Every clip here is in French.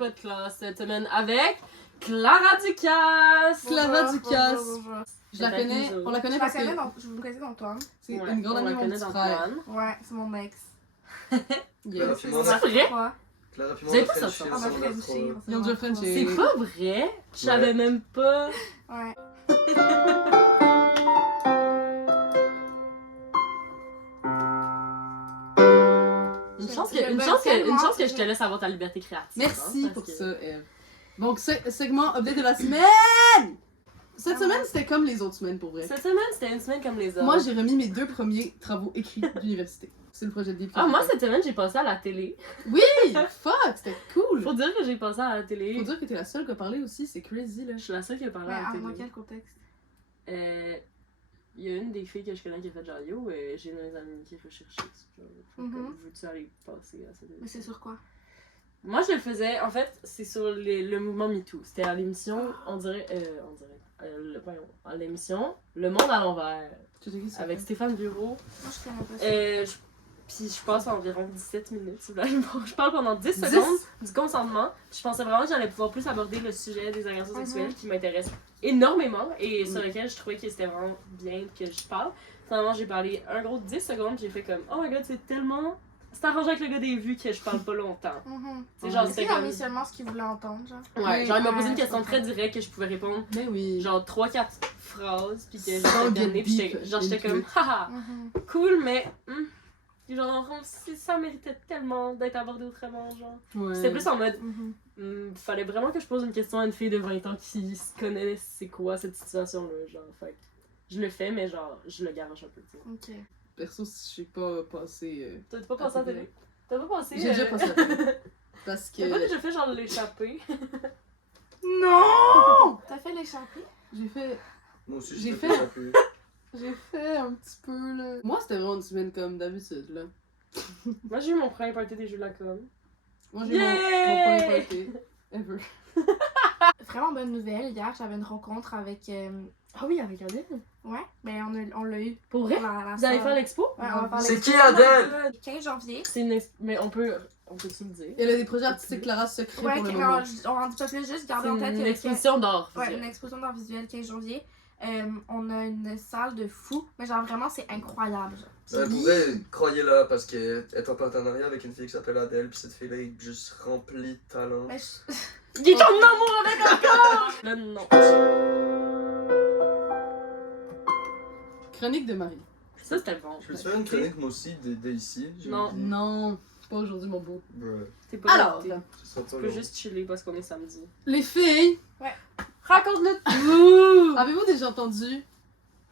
pas de classe cette semaine avec Clara Ducasse. Clara Ducasse. Bonjour. Je la connais, on la connaît parce que Je vous connais d'Antoine. c'est une grande amie de mon petit frère. Ouais, c'est mon ex. Yes. C'est vrai? Quoi? Clara puis Vous avez moi, pas on a ça, Frenché On a ensemble, fait trop du chien. drôle. Ils ont déjà Frenché. C'est pas vrai? Je savais même pas. Ouais. Une chance que je te laisse avoir ta liberté créative. Merci hein, pour parce ça, Eve. Donc, segment update de la semaine! Cette semaine, c'était comme les autres semaines, pour vrai. Cette semaine, c'était une semaine comme les autres. Moi, j'ai remis mes 2 premiers travaux écrits d'université. C'est le projet de livre. Ah, moi, cette semaine, j'ai passé à la télé. Oui! Fuck! C'était cool! Faut dire que j'ai passé à la télé. Faut dire que t'es la seule qui a parlé aussi, c'est crazy, là. Je suis la seule qui a parlé Mais à la dans télé. quel contexte? Il y a une des filles que je connais qui a fait genre yo, j'ai mes amis qui recherchaient. Genre, comme, veux-tu aller passer à cette Mais c'est sur quoi? Moi, je le faisais, en fait, c'est sur le mouvement MeToo. C'était à l'émission, voyons, à l'émission Le Monde à l'envers, Tu sais qui c'est? avec Stéphane Bureau. Moi, je connais pas ça. Puis je passe environ 17 minutes. Je parle pendant 10 10? secondes du consentement. Je pensais vraiment que j'allais pouvoir plus aborder le sujet des agressions sexuelles qui m'intéresse énormément et sur lequel je trouvais que c'était vraiment bien que je parle. Finalement, j'ai parlé un gros 10 secondes, j'ai fait comme oh my god, c'est tellement. C'est arrangé avec le gars des vues que je parle pas longtemps. C'est genre, Est-ce c'était qu'il a comme. mis seulement ce qu'il voulait entendre, genre? Ouais, genre, il m'a posé une Ouais, question je très directe que je pouvais répondre Ben oui. genre 3-4 phrases, puis que Sans j'étais terminée, puis get j'étais deep genre, j'étais into comme it. haha, Mhm. cool, mais. Genre, dans le fond, ça méritait tellement d'être abordé autrement, genre. Ouais. C'était plus en mode, Mhm. fallait vraiment que je pose une question à une fille de 20 ans qui se connaît c'est quoi cette situation-là, genre. Fait que je le fais, mais genre, je le garoche un peu, tu sais. Ok. Perso, j'ai pas passé. T'as pas passé à la télé? T'as pas passé. J'ai déjà passé à la télé. Parce que. T'as pas déjà fait genre l'échappée? Non! T'as fait l'échappée? J'ai fait. Moi aussi, J'ai j'ai fait- fait plus. J'ai fait un petit peu, là. Moi, c'était vraiment une semaine comme d'habitude, là. Moi, j'ai eu mon premier party des jeux de la com. Moi, j'ai eu mon Yeah! premier party. Ever. Vraiment bonne nouvelle. Hier, j'avais une rencontre avec. Ah oui, avec Adèle. Ouais, ben on l'a eu. Pour vrai? La Vous allez salle. faire l'expo? Ouais, on va faire C'est l'expo. qui Adèle? Le 15 janvier. C'est une mais on peut tu le dire? Elle a des projets artistiques Clara secrets Ouais, pour le mais moment. on en dit pas plus, juste C'est garder en tête une que exposition d'art. Ouais, une exposition d'art visuel 15 janvier. On a une salle de fou, mais genre vraiment c'est incroyable. Genre. Pour vrai, croyez-la parce qu'elle est en partenariat avec une fille qui s'appelle Adèle, puis cette fille-là est juste remplie de talent. Mais Il est en amour avec encore! Là, non. Chronique de Marie. Ça, c'était bon. Je peux te faire une chronique moi aussi d'ici? Non. Non, pas aujourd'hui, mon beau. T'es pas Alors, invité. Ce sera pas Tu peux long. juste chiller parce qu'on est samedi. les filles, Raconte-le tout! avez-vous déjà entendu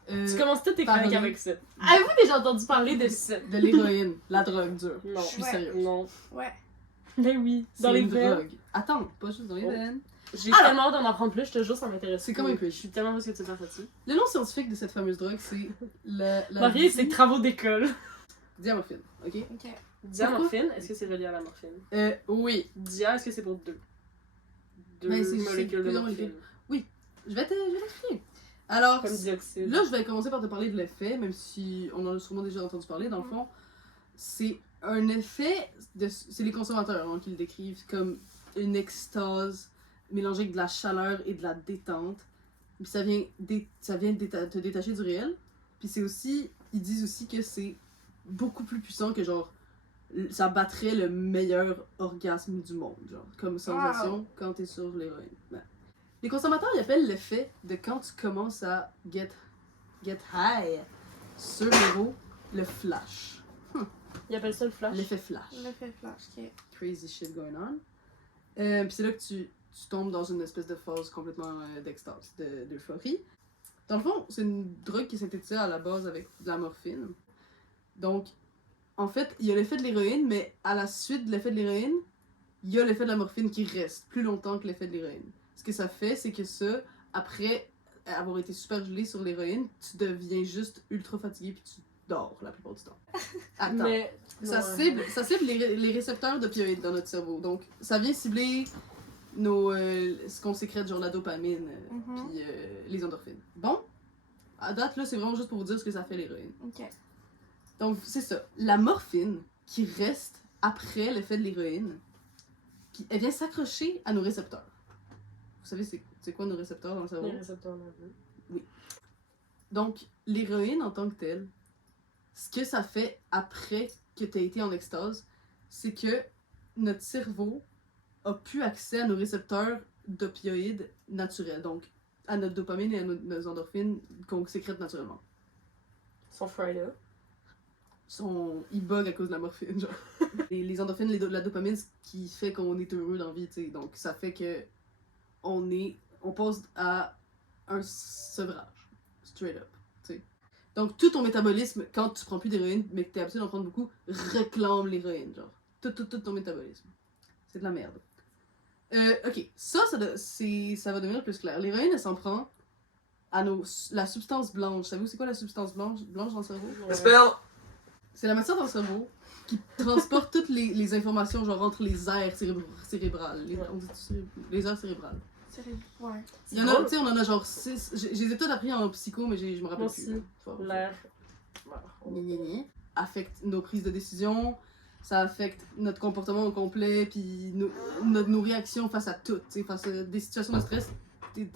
Tu commences toutes tes parler. chroniques avec ça. Avez-vous déjà entendu parler de ça? de l'héroïne, la drogue dure? Non. Je suis Ouais. sérieuse. Non. ouais. Mais oui. Dans C'est les une veines. drogue. Attends, pas juste dans les Oh. veines. J'ai Alors. tellement hâte d'en apprendre plus, je te jure, ça m'intéresse. C'est comme un peu. peu. Je suis tellement heureuse que tu fasses là-dessus. Le nom scientifique de cette fameuse drogue, c'est la Marie, c'est travaux d'école. diamorphine, ok? Ok. Diamorphine, est-ce que c'est relié à la morphine? Oui. Dia, est-ce que c'est pour deux? Deux Ben, c'est molécules de plusieurs morphine. Je vais t'expliquer. Alors, Comme dioxyde. là, je vais commencer par te parler de l'effet, même si on en a sûrement déjà entendu parler. Dans le fond, c'est un effet, c'est les consommateurs hein, qui le décrivent comme une extase mélangée avec de la chaleur et de la détente. Puis ça vient te détacher du réel. Puis c'est aussi, ils disent aussi que c'est beaucoup plus puissant que genre, ça battrait le meilleur orgasme du monde, genre, comme sensation quand t'es sur l'héroïne. Ben, les consommateurs, ils appellent l'effet de quand tu commences à get high sur l'héros, le flash. Ils appellent ça le flash. L'effet flash. L'effet flash, ok. Crazy shit going on. Puis c'est là que tu tombes dans une espèce de phase complètement d'extase, d'euphorie. Dans le fond, c'est une drogue qui est synthétisée à la base avec de la morphine. Donc, en fait, il y a l'effet de l'héroïne, mais à la suite de l'effet de l'héroïne, il y a l'effet de la morphine qui reste plus longtemps que l'effet de l'héroïne. Ce que ça fait, c'est que ça, après avoir été super gelé sur l'héroïne, tu deviens juste ultra fatigué puis tu dors la plupart du temps. Attends. Mais. Ça Ouais. cible les récepteurs d'opioïdes dans notre cerveau. Donc, ça vient cibler ce qu'on sécrète, genre la dopamine, puis les endorphines. Bon, à date, là, c'est vraiment juste pour vous dire ce que ça fait l'héroïne. Ok. Donc, c'est ça. La morphine qui reste après l'effet de l'héroïne, Puis elle vient s'accrocher à nos récepteurs. Vous savez, c'est quoi nos récepteurs dans le cerveau? Les récepteurs nerveux. Donc, l'héroïne en tant que telle, ce que ça fait après que tu as été en extase, c'est que notre cerveau a plus accès à nos récepteurs d'opioïdes naturels. Donc, à notre dopamine et à nos endorphines qu'on sécrète naturellement. Ils sont fried up. Ils bug à cause de la morphine, genre. Les endorphines, la dopamine, ce qui fait qu'on est heureux dans la vie, tu sais. Donc, ça fait que on passe à un sevrage. Straight up, tu sais. Donc, tout ton métabolisme, quand tu prends plus d'héroïne, mais que t'es habitué d'en prendre beaucoup, réclame l'héroïne, genre. Tout ton métabolisme. C'est de la merde. Ok, ça va devenir plus clair. L'héroïne, elle s'en prend à la substance blanche. Savez-vous c'est quoi la substance blanche dans le cerveau? J'espère! C'est la matière dans le cerveau qui transporte toutes les informations, genre entre les aires cérébrales. Les aires cérébrales. Ouais. Il y en a, tu sais, on en a genre 6. Je les ai toutes appris en psycho, mais je me rappelle Moi plus. aussi. L'air. Affecte nos prises de décision, ça affecte notre comportement au complet, puis nos réactions face à tout. Face à des situations de stress, il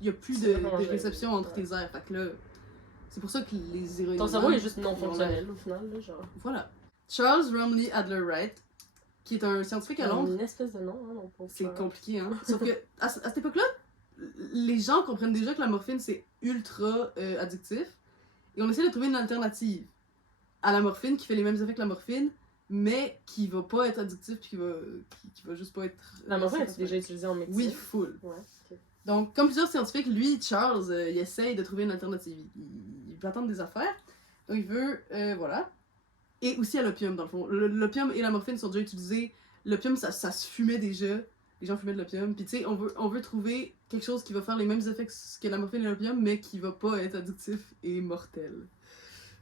n'y a plus de réception entre tes aires. Fait que là, c'est pour ça que les héroïnes. Ton cerveau est juste non fonctionnel au final, là, genre. Voilà. Charles Romney Adler-Wright, qui est un scientifique à Londres. Une espèce de nom, hein, non, pour C'est faire. compliqué, hein. Sauf que, à cette époque-là, les gens comprennent déjà que la morphine, c'est ultra addictif. Et on essaie de trouver une alternative à la morphine qui fait les mêmes effets que la morphine, mais qui va pas être addictif puis qui va juste pas être. La morphine est déjà utilisée en médecine? Oui, full. Ouais, ok. Donc, comme plusieurs scientifiques, lui, Charles, il essaye de trouver une alternative. Il veut attendre des affaires. Donc, il veut. Voilà. Et aussi à l'opium, dans le fond. L'opium et la morphine sont déjà utilisés. L'opium, ça se fumait déjà. Les gens fumaient de l'opium. Puis, tu sais, on veut trouver quelque chose qui va faire les mêmes effets que la morphine et l'opium, mais qui va pas être addictif et mortel.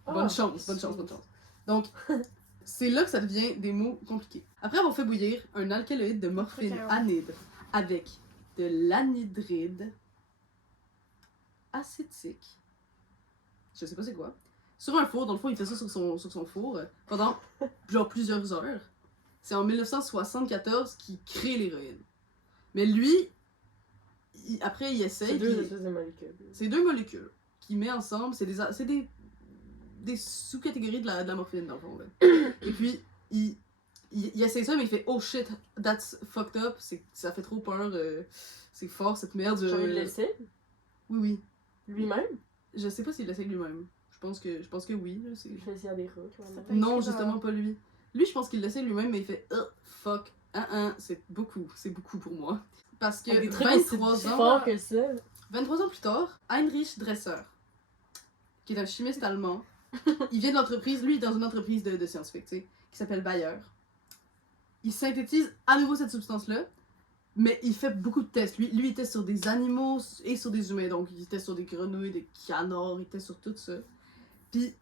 Bonne chance. Donc, c'est là que ça devient des mots compliqués. Après avoir fait bouillir un alcaloïde de morphine anhydre avec de l'anhydride acétique, je sais pas c'est quoi, sur un four, dans le fond il fait ça sur son four pendant genre plusieurs heures. C'est en 1974 qu'il crée l'héroïne. Mais lui, après il essaye. C'est deux espèces de molécules. C'est deux molécules qu'il met ensemble, c'est des sous-catégories de la morphine dans le fond. Et puis il essaie ça mais il fait oh shit, that's fucked up, ça fait trop peur, c'est fort cette merde. Genre il l'essaie? Oui. Lui-même? Je sais pas s'il l'essaie lui-même. Je pense que oui. Là, Il fait ça à des rats. non, justement pas lui. Lui, je pense qu'il l'essaie lui-même, mais il fait fuck, c'est beaucoup pour moi. Parce que 23 ans plus tard, Heinrich Dresser, qui est un chimiste allemand, il vient de l'entreprise, lui, dans une entreprise de scientifiques, tu sais, qui s'appelle Bayer. Il synthétise à nouveau cette substance-là, mais il fait beaucoup de tests. Lui, il teste sur des animaux et sur des humains. Donc, il teste sur des grenouilles, des canards, il teste sur tout ça. Puis,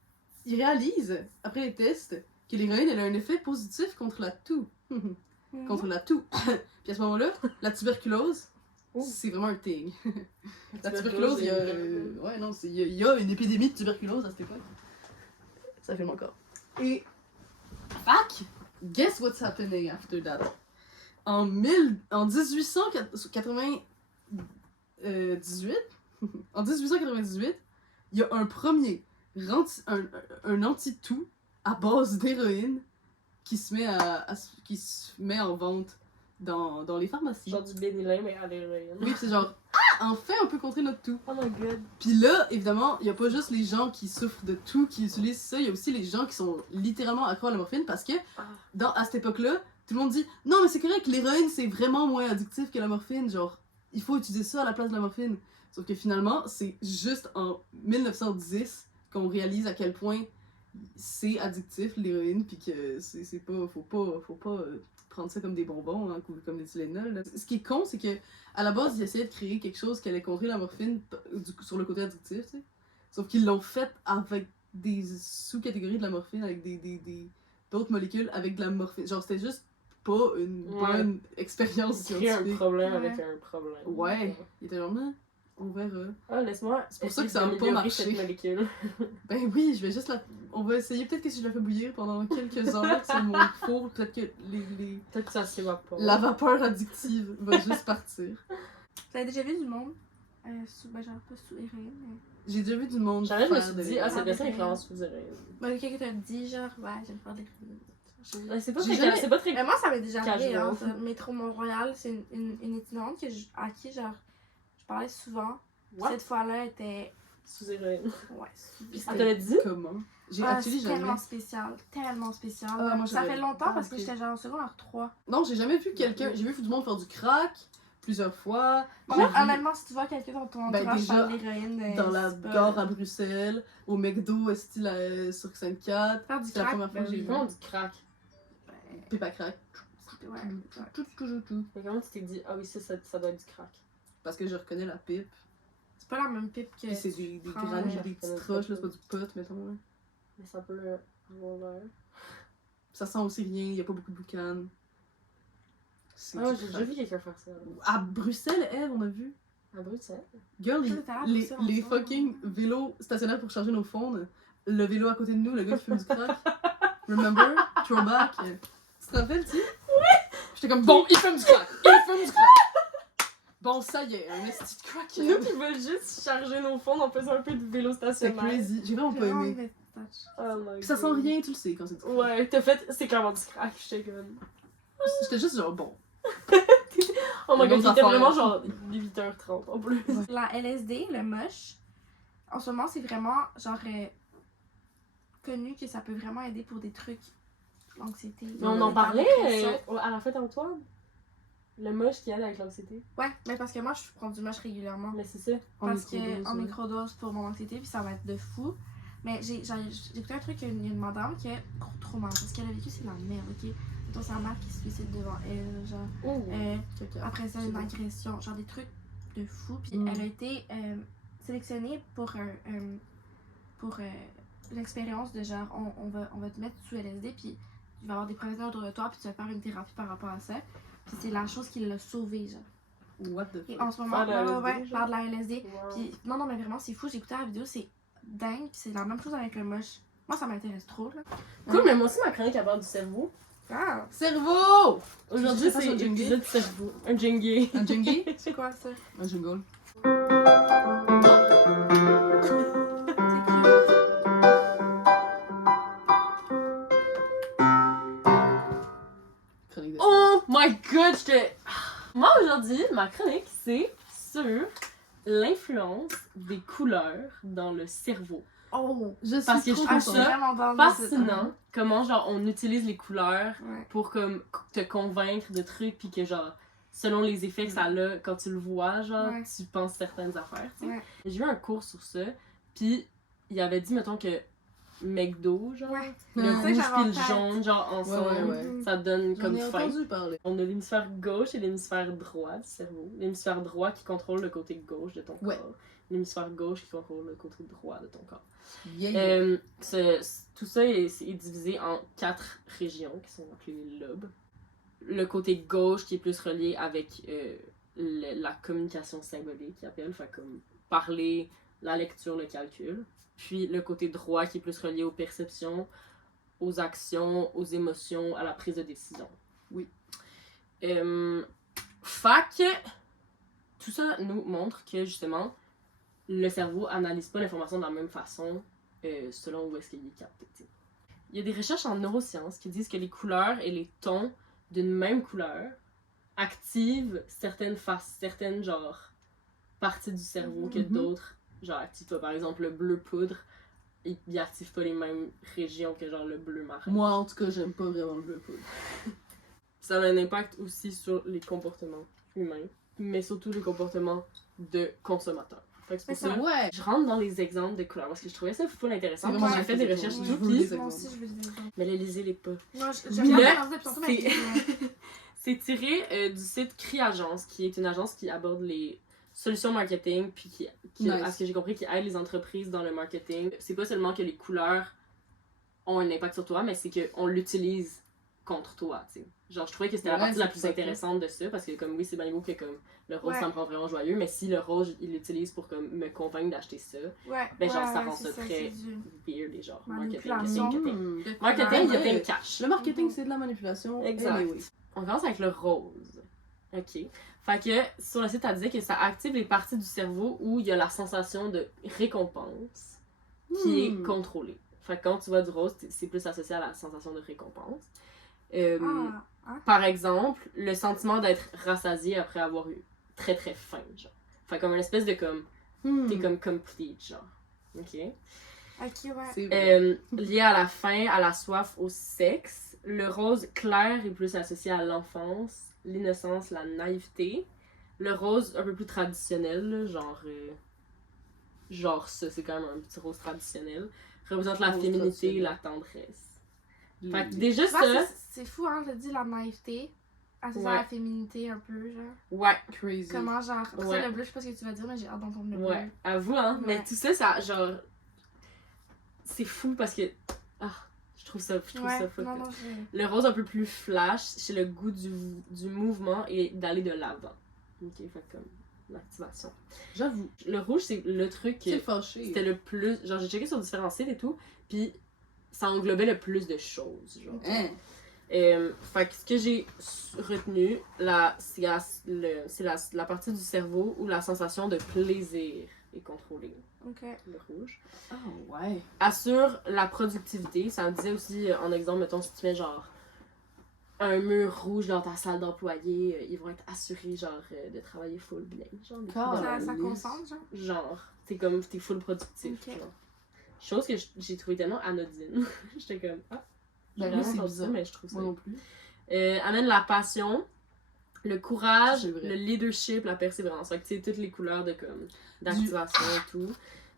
il réalise, après les tests, que l'héroïne, elle a un effet positif contre la toux. Contre la toux. Puis à ce moment-là, la tuberculose, c'est vraiment un thing. La tuberculose, il y a une épidémie de tuberculose à cette époque. Ça filme encore. Et, fuck, guess what's happening after that? En 1898, en 1898, il y a un premier un anti-toux à base d'héroïne qui se met en vente dans les pharmacies. Genre du bénilin, mais à l'héroïne. Oui, c'est genre, enfin on peut contrer notre toux. Oh my god. Puis là, évidemment, il y a pas juste les gens qui souffrent de toux qui utilisent ça, il y a aussi les gens qui sont littéralement accros à la morphine parce que à cette époque-là, tout le monde dit non, mais c'est correct, l'héroïne c'est vraiment moins addictif que la morphine, genre, il faut utiliser ça à la place de la morphine. Sauf que finalement, c'est juste en 1910 qu'on réalise à quel point c'est addictif l'héroïne, puis que c'est pas, faut pas prendre ça comme des bonbons, hein, comme des Tylenol. Là. Ce qui est con, c'est que à la base, ils essayaient de créer quelque chose qui allait contrer la morphine sur le côté addictif, tu sais. Sauf qu'ils l'ont fait avec des sous-catégories de la morphine, avec d'autres molécules avec de la morphine. Genre, c'était juste pas une bonne expérience scientifique. Créer un problème avec un problème. Ouais, il était genre, On verra. Ah, laisse-moi. C'est pour ça que essayer ça va pas d'améliorer marcher. cette molécule. Ben oui, je vais juste la... On va essayer, peut-être que si je la fais bouillir pendant quelques heures sur mon four, peut-être que Peut-être que ça s'évapore. la vapeur addictive va juste partir. Vous avez déjà vu du monde genre pas sous héroïne, mais. J'ai déjà vu du monde J'arrête, je me faire suis de dit, l'héroïne. ah, c'est bien ça l'influence sous héroïne. Ben, quelqu'un t'a dit, genre, ouais, j'aime faire des héroïne. C'est pas J'ai très. jamais- C'est pas très. Mais moi, ça m'est déjà arrivé, Casual. hein. Ça. Métro Mont-Royal, c'est une itinérante à qui, genre, je parlais souvent. What? Cette fois-là, elle était. Sous héroïne. Ouais, sous Elle te l'a dit? Comment? J'ai Ah, actually c'est jamais... tellement spécial, tellement spécial. Ah, moi, ça j'aurais fait longtemps pas parce que appris. j'étais genre en secondaire 3. Non, j'ai jamais vu quelqu'un... J'ai vu du monde faire du crack plusieurs fois. Bon, J'ai vu honnêtement, si tu vois quelqu'un dans ton Ben, entourage déjà, faire de l'héroïne, dans la c'est pas- gare à Bruxelles, au McDo, style sur Sainte-Cat. Faire du C'est la crack, première fois ben que j'ai oui. vu. Comment on dit crack? Ben, Pipe à crack. ouais. Tout. Mais comment tu t'es dit, ah oui, ça doit être du crack? Parce que je reconnais la pipe. C'est pas la même pipe que. Puis c'est des prends, grandes, ouais. des petites roches, là, c'est pas du pot, mettons. Là. Mais ça peut avoir l'air. Ça sent aussi rien, il y a pas beaucoup de boucan. C'est Ah, du j'ai déjà crack. vu quelqu'un faire ça. À Bruxelles, Eve, on a vu. À Bruxelles? Girl, Ah, t'as l'air les Bruxelles, les ensemble. fucking vélos stationnaires pour charger nos phones. Le vélo à côté de nous, le gars qui fume du crack. Remember? Throwback. Tu te rappelles, tu? Oui! J'étais comme, bon, il fume du crack! Il fume du crack! Bon, ça y est, un esti de crack. Nous qui veulent juste charger nos fonds en faisant un peu de vélo C'est stationnaire. crazy. J'ai vraiment pas Vraiment, aimé. mais touch. Oh my Puis ça sent God. rien, tu le sais quand c'est du crack. Ouais, t'as fait. C'est clairement du crack, j'étais comme. J'étais juste genre, bon. Oh my Une god, autre il était affaire. vraiment genre 8h30 en plus. La LSD, le moche, en ce moment, c'est vraiment genre connu que ça peut vraiment aider pour des trucs l'anxiété. Mais on en la parlait dépression. à la fête Antoine. Le moche qui aide avec l'anxiété. Ouais, mais parce que moi, je prends du moche régulièrement. Mais c'est ça. Parce microdose, que en ouais. microdose pour mon anxiété, puis ça va être de fou. Mais j'ai écouté un truc, il y a une madame qui a gros trauma. Parce qu'elle a vécu, c'est la merde, ok? C'est sa mère qui se suicide devant elle, genre. Oh. Caca. Après ça, C'est une bon. agression, genre des trucs de fou. Puis Mm. elle a été sélectionnée pour l'expérience de genre, on va te mettre sous LSD, puis il va y avoir des professionnels autour de toi, puis tu vas faire une thérapie par rapport à ça. Puis c'est la chose qui l'a sauvée, genre. What the Et fuck? en ce moment, Faire de la ouais, LSD, genre? par de la LSD. Wow. Puis non, mais vraiment, c'est fou, j'ai écouté la vidéo, c'est dingue, puis c'est la même chose avec le moche. Moi, ça m'intéresse trop, là. Cool, mais moi aussi ma chronique à part du cerveau. Ah! Cerveau! Aujourd'hui, Je sais pas c'est sur le jingle. épisode cerveau. Un jingle. Un jingle? C'est quoi ça? Un jingle. C'est cute. Chronique de... Oh my god, j'étais. Moi aujourd'hui, ma chronique c'est sur l'influence des couleurs dans le cerveau. Oh! Je suis Parce que je trop trouve contente. ça vraiment dans le- Fascinant comment genre on utilise les couleurs Ouais. pour comme te convaincre de trucs puis que genre selon les effets que ça a quand tu le vois genre Ouais. tu penses certaines affaires, tu sais. Ouais. J'ai eu un cours sur ça puis il avait dit mettons que McDo genre Ouais. le Ouais, rouge j'avais en puis le tête. jaune genre ensemble ouais. ça donne J'en comme ai faim. entendu parler. On a l'hémisphère gauche et l'hémisphère droit du cerveau. L'hémisphère droit qui contrôle le côté gauche de ton Ouais. corps. L'hémisphère gauche qui contrôle le côté droit de ton corps. Yeah. Tout ça est divisé en 4 régions qui sont appelées les lobes. Le côté gauche qui est plus relié avec la communication symbolique, qui appelle, fait comme parler, la lecture, le calcul. Puis le côté droit qui est plus relié aux perceptions, aux actions, aux émotions, à la prise de décision. Oui. Fac, tout ça nous montre que justement, le cerveau analyse pas l'information de la même façon selon où est-ce qu'il est capté. T'sais. Il y a des recherches en neurosciences qui disent que les couleurs et les tons d'une même couleur activent certaines genre parties du cerveau que Mhm. d'autres genre activent pas. Par exemple, le bleu poudre, il active pas les mêmes régions que genre le bleu marin. Moi, en tout cas, j'aime pas vraiment le bleu poudre. Ça a un impact aussi sur les comportements humains, mais surtout les comportements de consommateurs. Fait que c'est pour Mais ça Ouais! je rentre dans les exemples de couleurs parce que je trouvais ça full intéressant. C'est Moi, vraiment j'ai fait des des recherches exemples. tout Je veux puis des Moi exemples. aussi, je veux des exemples. mais lisez-les pas. Non, je Là, regardais dans depuis tantôt, mais c'est- C'est tiré du site CRI-Agence, qui est une agence qui aborde les solutions marketing, puis qui Nice. à ce que j'ai compris, qui aide les entreprises dans le marketing. C'est pas seulement que les couleurs ont un impact sur toi, mais c'est qu'on l'utilise contre toi, tu sais. Genre, je trouvais que c'était la Ouais, partie la c'est plus pas intéressante de ça, parce que comme oui, c'est bien beau que comme le rose, Ouais. ça me rend vraiment joyeux, mais si le rose, il l'utilise pour comme me convaincre d'acheter ça, Ouais. ben genre, ça ouais, rend c'est ça très c'est du weird et genre manipulation. marketing. Hmm. de Marketing, couleur. il y a Ouais. plein de cash. Le marketing, c'est de la manipulation. Exact. Anyway. On commence avec le rose. OK. Fait que sur le site, elle disait que ça active les parties du cerveau où il y a la sensation de récompense qui est contrôlée. Fait que quand tu vois du rose, c'est plus associé à la sensation de récompense. Ah, Par exemple, le sentiment d'être rassasié après avoir eu très très faim, genre. Fait comme une espèce de comme, t'es comme complete, genre. OK? ok, ouais. C'est vrai. Lié à la faim, à la soif, au sexe, le rose clair est plus associé à l'enfance, l'innocence, la naïveté. Le rose un peu plus traditionnel, là, genre ça, c'est quand même un petit rose traditionnel, représente la Rose féminité, traditionnel. la tendresse. Fait que Les- déjà Tu vois, ça, c'est fou, hein, je dis la naïveté, associée Ouais. à la féminité un peu, genre. ouais, Crazy. Comment, genre, après Ouais. ça, le bleu, je sais pas ce que tu vas dire, mais j'ai hâte d'entendre le bleu. ouais, avoue, hein, mais Ouais. tout ça, ça, genre, c'est fou parce que, je trouve ça Ouais, fucké. non, non, je... Le rose un peu plus flash, c'est le goût du mouvement et d'aller de l'avant. Ok, fait comme l'activation. J'avoue. Le rouge, c'est le truc C'est que fâché. c'était le plus. Genre, j'ai checké sur différents sites et tout, puis ça englobait le plus de choses. Genre. Hein? Fait que ce que j'ai retenu, c'est la partie du cerveau où la sensation de plaisir est contrôlée, Ok. le rouge. Ah ouais. Assure la productivité. Ça me disait aussi, en exemple, mettons, si tu mets genre un mur rouge dans ta salle d'employés, ils vont être assurés, genre, de travailler full bien. Genre, des Ah, trucs de Ça même. concentre, genre. Genre, t'es full productif. Ok. Genre. Chose que j'ai trouvé tellement anodine. J'étais comme, j'ai Ben vraiment oui, c'est entendu ça, bizarre. mais je trouve ça. Moi non plus. Amène la passion, le courage, C'est vrai. le leadership, la persévérance. Fait que tu sais, toutes les couleurs de comme d'activation et tout.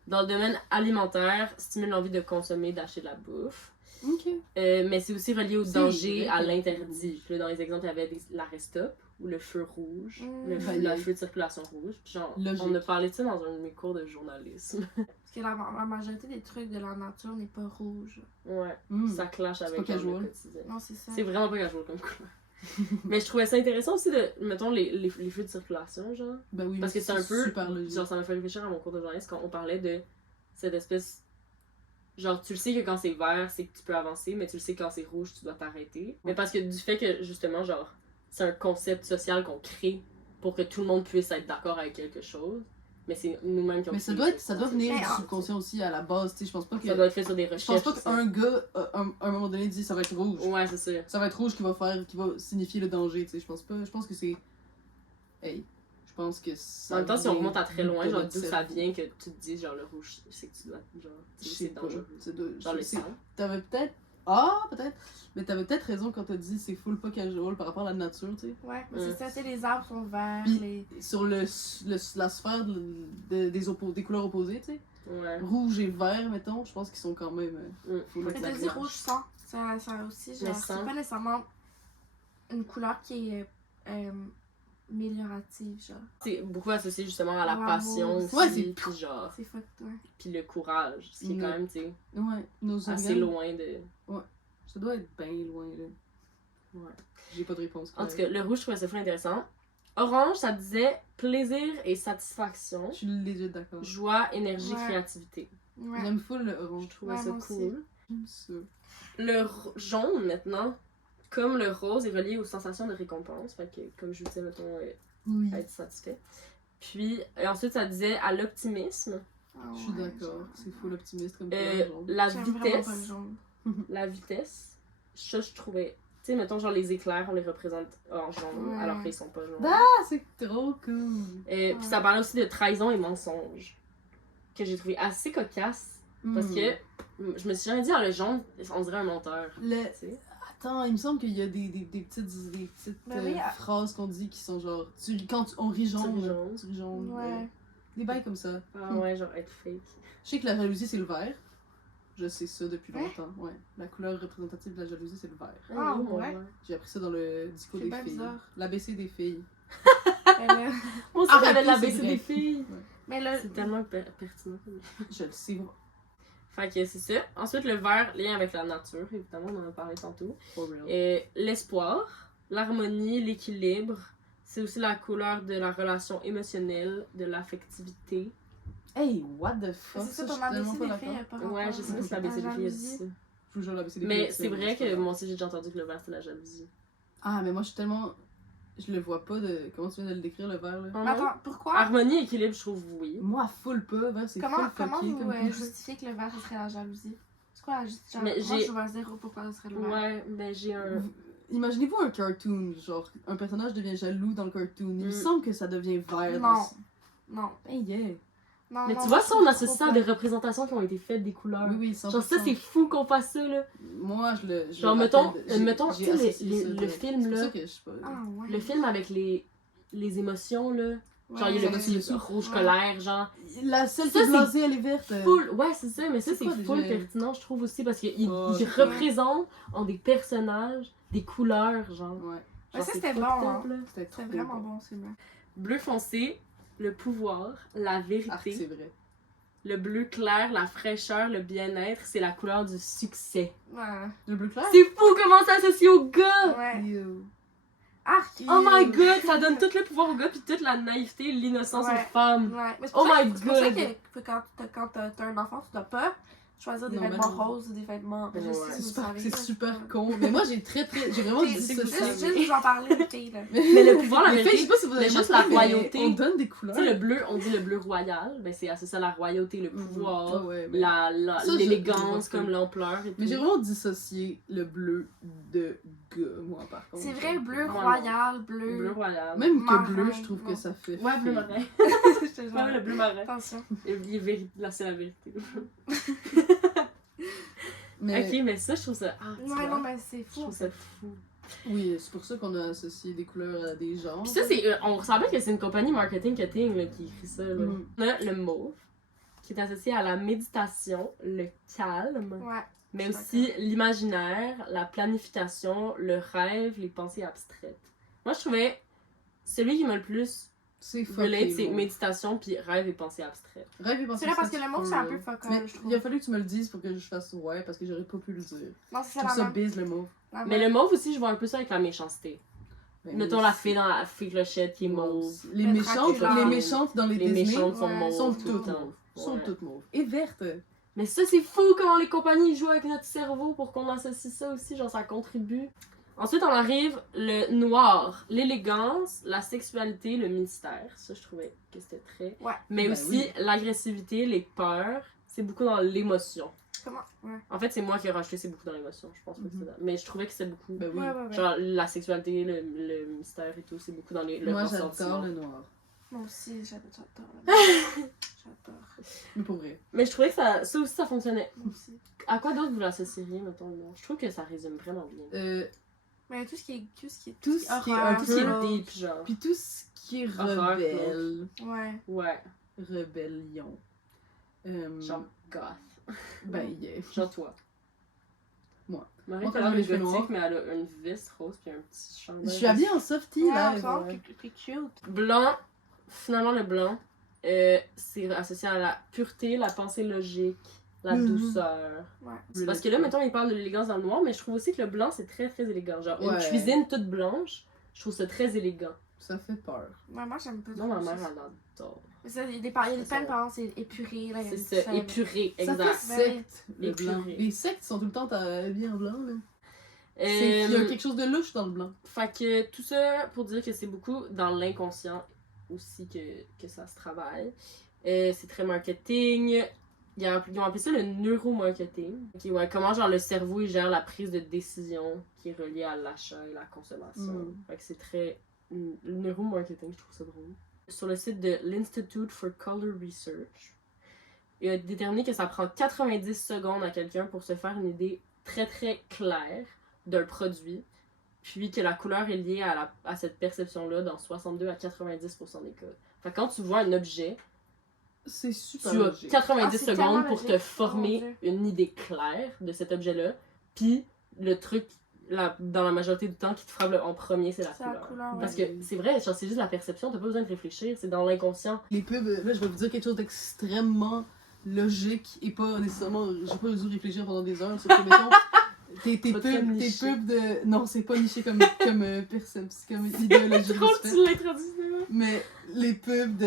Dans le domaine alimentaire, stimule l'envie de consommer, d'acheter de la bouffe. Ok. Mais c'est aussi relié au C'est danger, vrai à que- l'interdit. Puis là, dans les exemples, il y avait l'arrêt stop ou le feu rouge, Mm. la feu de circulation rouge. Puis genre, Logique. on a parlé de ça dans un de mes cours de journalisme. Parce que la majorité des trucs de la nature n'est pas rouge. Ouais, Hmm. ça clash avec pas genre, le casual. quotidien. Non, c'est ça. C'est vraiment pas casual comme couleur. Mais je trouvais ça intéressant aussi de, mettons, les feux de circulation, genre. Ben oui, Parce que c'est un peu, super logique. genre, ça m'a fait réfléchir à mon cours de journalisme quand on parlait de cette espèce. Genre, tu le sais que quand c'est vert, c'est que tu peux avancer, mais tu le sais que quand c'est rouge, tu dois t'arrêter. Mais parce que du fait que, justement, genre, c'est un concept social qu'on crée pour que tout le monde puisse être d'accord avec quelque chose, mais c'est nous-mêmes qui ont Mais ça créé doit, ça doit venir Mais du en- subconscient aussi à la base, tu sais. Je pense pas que. Ça doit être fait sur des Je recherches. pense pas qu'un gars, à un moment donné, dit ça va être rouge. Ouais, c'est ça. Ça va être rouge qui va signifier le danger, tu sais. Je pense pas. Je pense que c'est. Hey. Je pense que ça. En même temps, si on vient remonte à très loin, de genre, notre d'où ça cerveau. vient que tu te dis, genre, le rouge, c'est que tu dois, genre, Je sais c'est pas. dangereux. Genre, le c'est- sang. T'avais peut-être. Ah, peut-être. Mais t'avais peut-être raison quand t'as dit c'est full pas casual par rapport à la nature, tu sais. Ouais, mais c'est ça, tu sais, les arbres sont verts, Puis- les... Sur la sphère des couleurs opposées, tu sais. Ouais. Rouge et vert, mettons, je pense qu'ils sont quand même. Faut le Mais t'as dit clash. rouge sang, ça aussi, Le genre, sang. c'est pas nécessairement une couleur qui est améliorative, genre. C'est beaucoup associé justement à la L'amour passion aussi. aussi, Ouais, c'est- puis genre, C'est fucked, ouais. puis le courage, ce qui est Mm. quand même, tu sais, Ouais, nos assez organes. loin de... Ça doit être bien loin, là. Ouais. J'ai pas de réponse. En tout cas, le rouge, je trouvais ça fou intéressant. Orange, ça disait plaisir et satisfaction, je suis legit d'accord. joie, énergie, Ouais. créativité. Ouais. J'aime full le Je orange. trouvais Ouais, ça moi aussi. cool. J'aime ça. Le jaune, maintenant, comme le rose, est relié aux sensations de récompense. Fait que, comme je vous disais, mettons, Oui. être satisfait. Puis, ensuite, ça disait à l'optimisme, Ah Je suis ouais, d'accord. genre. C'est full optimiste comme couleur jaune. la J'aime vraiment pas le vitesse, jaune. la vitesse, ça, je trouvais... Tu sais, mettons, genre, les éclairs, on les représente en jaune, Ouais. alors qu'ils sont pas jaunes. Ah, c'est trop cool. Puis ça parlait aussi de trahison et mensonge, que j'ai trouvé assez cocasse, parce que je me suis jamais dit, le jaune, on dirait un menteur, Le... tu sais. Attends, il me semble qu'il y a des petites Ben oui, phrases qu'on dit qui sont genre. On rit jaune. Tu ris jaune. Tu ris jaune. Ouais. Des bails comme ça. Ah ouais, genre être fake. Je sais que la jalousie, c'est le vert. Je sais ça depuis Ouais. longtemps. Ouais. La couleur représentative de la jalousie, c'est le vert. Ah, oui, moi, ouais. J'ai appris ça dans le discours C'est des bien filles. bizarre. L'ABC des filles. Mais là, Moi aussi, Arrêtez, j'avais la c'est baissée vrai. des filles. mais là, C'est tellement pertinent. Je le sais. Fait que c'est ça. Ensuite, le vert, lien avec la nature, évidemment, on en a parlé tantôt. For real. Et l'espoir, l'harmonie, l'équilibre. C'est aussi la couleur de la relation émotionnelle, de l'affectivité. Hey, what the fuck? C'est ça, je ton suis tellement ABC pas des d'accord. filles, pas Ouais, je sais pas si la BC des filles a dit jalousie. ça. Je vous jure, la BC des Mais filles, c'est vrai pas que grave. moi aussi j'ai déjà entendu que le vert c'était la jalousie. Ah, mais moi, je suis tellement. Je le vois pas de. Comment tu viens de le décrire, le vert, là? Mais attends, pourquoi? Harmonie, équilibre, je trouve oui. Moi, full pas, vert, c'est Comment full vous fucké. justifiez que le vert, ce serait la jalousie? C'est quoi la justification? Mais Moi, j'ai- je vois zéro pourquoi ce serait le vert. Ouais, mais j'ai un. Imaginez-vous un cartoon, genre, un personnage devient jaloux dans le cartoon. Il me semble que ça devient vert. Non. dans- Non. Hey, yeah. Non, Mais non, tu vois, je ça, on trouve associe ça à trop des représentations qui ont été faites des couleurs. Oui, oui, 100%. Genre, ça, c'est fou qu'on fasse ça, là. Moi, je le. je Genre, le mettons, rappelle, j'ai- mettons, j'ai tu sais, associé ça le de- film, c'est pour là. ça que je sais pas. Ah, ouais. Le film avec les émotions, là. Genre, il y a Ouais. l'émotion rouge Ouais. colère, genre. La celle qui Ça, est c'est blasée, elle est verte. Full, ouais, c'est ça, mais ça, C'est c'est quoi, full déjà? pertinent, je trouve aussi, parce qu'ils Oh, ils c'est représentent en des personnages, des couleurs, genre. Ouais, Ouais, ça, Genre, c'était c'est bon, fucked hein. up, là. c'était trop C'était vraiment bon, c'est vrai. Bleu foncé, le pouvoir, la Ah, c'est vérité. vrai. Le bleu clair, la fraîcheur, le bien-être, c'est la couleur du succès. Ouais. Le bleu clair? C'est fou comment ça s'associe au gars! Ouais. Ew. Arc! Oh my god, ça donne tout le pouvoir au gars, puis toute la naïveté, l'innocence Ouais. aux femmes. Ouais. Mais c'est Oh pour ça my que- c'est pour ça God. que quand t'as un enfant, tu dois pas choisir des Non, vêtements mais non. roses ou des vêtements. Ouais. Je sais, C'est vous super, savez, c'est là. super con. Mais moi, j'ai vraiment C'est- dit c'est ça. juste vous en parler, les filles, là. Mais le pouvoir, la Les filles, je sais vérité, pas si vous avez mais juste remarqué, la mais royauté. On donne des tu couleurs. sais, le bleu, on dit le bleu royal, ben c'est associé à la royauté, le Mhm. pouvoir, Ah ouais, mais- la- Ça, je- l'élégance, je vois comme pas. l'ampleur et tout. Mais j'ai vraiment dissocié le bleu de gars, moi, par contre. C'est vrai, bleu Moi, royal, Bleu bleu. royal. Même Marin, que bleu, je trouve non. que ça fait. Ouais, bleu fille. marin. Je te jure. Ouais, le bleu marin. Attention. Là, c'est la vérité. Mais Ok, mais ça, je trouve ça. Ah, tu Ouais, vois, non, mais c'est je fou. trouve ça fou. oui, c'est pour ça qu'on a associé des couleurs à des genres. Puis ça, c'est. On ressemble que c'est une compagnie marketing cutting là, qui écrit ça. Là. Mhm. On a le mauve, qui est associé à la méditation, le calme, Ouais. mais je suis aussi l'imaginaire, la planification, le rêve, les pensées abstraites. Moi, je trouvais celui qui m'a le plus C'est relate, fucké, c'est bon. méditation puis rêve et pensées abstraites. Rêve et pensée C'est vrai parce que abstraite, le mot, c'est un peu full, fuck Mais up, je trouve. il a fallu que tu me le dises pour que je fasse ouais, parce que j'aurais pas pu le dire. Non, Je c'est trouve la ça même. bise le mot. la Mais même. le mauve aussi, je vois un peu ça avec la méchanceté. Ben, Mettons la fille dans la fille clochette qui est moi mauve. aussi. Les Le méchantes, Dracula. les méchantes dans les, Les Disney méchantes sont ouais, mauves. sont tout le toutes temps. mauves. Sont Ouais. toutes mauves. Et vertes. Mais ça, c'est fou comment les compagnies jouent avec notre cerveau pour qu'on associe ça aussi, genre ça contribue. Ensuite, on arrive le noir, l'élégance, la sexualité, le mystère. Ça, je trouvais que c'était très. Ouais. Mais Ben aussi oui. l'agressivité, les peurs. C'est beaucoup dans l'émotion. Comment? Ouais. En fait, c'est moi qui ai rajouté c'est beaucoup dans l'émotion. Je pense pas que c'est dans- Mais je trouvais que c'est beaucoup. Ben oui. Ouais, ouais, ouais. Genre la sexualité, le mystère et tout, c'est beaucoup dans le Moi, ressentiment. j'adore le noir. Moi aussi, j'adore. J'adore. Mais pour vrai. Mais je trouvais que ça aussi, ça fonctionnait. Moi aussi. À quoi d'autre vous l'associeriez, mettons, le noir? Je trouve que ça résume vraiment bien. Mais tout ce qui est. Tout ce qui est. Tout ce qui est horreur, un Tout ce qui peu- est deep, genre. Puis tout ce qui est Horreur, rebelle. Ouais. Ouais, Rébellion. genre goth. Ben, yeah. Genre toi. Moi. Marie, Moi, t'as quand l'air j'ai les de cheveux gothique, noirs. mais elle a une veste rose puis un petit chandail. Je suis habillée en softie, Ouais, là. ensemble, ouais. puis cute. Blanc, finalement le blanc, c'est associé à la pureté, la pensée logique, la Mhm. douceur. Ouais. Parce que là, mettons, il parle de l'élégance dans le noir, mais je trouve aussi que le blanc, c'est très très élégant. Genre, une Ouais. cuisine toute blanche, je trouve ça très élégant. Ça fait peur. Ouais, moi, j'aime pas Non, ma trop mère, ça. elle adore. Mais ça, il y a des plein de ça. parents, c'est épuré, là. il y a C'est des ça, petits- épuré, Ça exact. fait secte, le Épuré. blanc. Les sectes sont tout le temps habillés en blanc, là. C'est qu'il y a quelque chose de louche dans le blanc. Fait que tout ça pour dire que c'est beaucoup dans l'inconscient aussi que ça se travaille. C'est très marketing. Ils ont appelé ça le neuromarketing. Ok, ouais, comment genre le cerveau il gère la prise de décision qui est reliée à l'achat et la consommation. Mm. Fait que c'est très. Le neuromarketing, je trouve ça drôle. Sur le site de l'Institute for Color Research, il a déterminé que ça prend 90 secondes à quelqu'un pour se faire une idée très très claire d'un produit, puis que la couleur est liée à cette perception-là dans 62 à 90% des cas. Fait que quand tu vois un objet, C'est super tu as logique. 90 Ah, c'est secondes tellement pour te logique. former Oh mon Dieu. une idée claire de cet objet-là, puis le truc, dans la majorité du temps, qui te frappe en premier, c'est la C'est la couleur. couleur, ouais. Parce que c'est vrai, genre, c'est juste la perception, t'as pas besoin de réfléchir, c'est dans l'inconscient. Les pubs, là, je vais vous dire quelque chose d'extrêmement logique et pas nécessairement. J'ai pas dû réfléchir pendant des heures sur que, mettons, tes Pas très pubs niché. de. Non, c'est pas niché comme personne, c'est comme idéologie. Trop du tu fait. l'introduis, Mais les pubs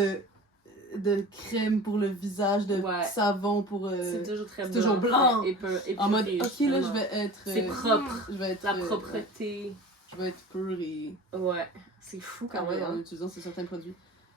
de crème pour le visage, de Ouais. savon pour. C'est toujours très c'est blanc. toujours blanc. Et En mode, pur et ok, là, justement. je vais être. C'est propre. Je vais être. La propreté. Je vais être pur et. Ouais. C'est fou quand même. en Hein. utilisant certains produits.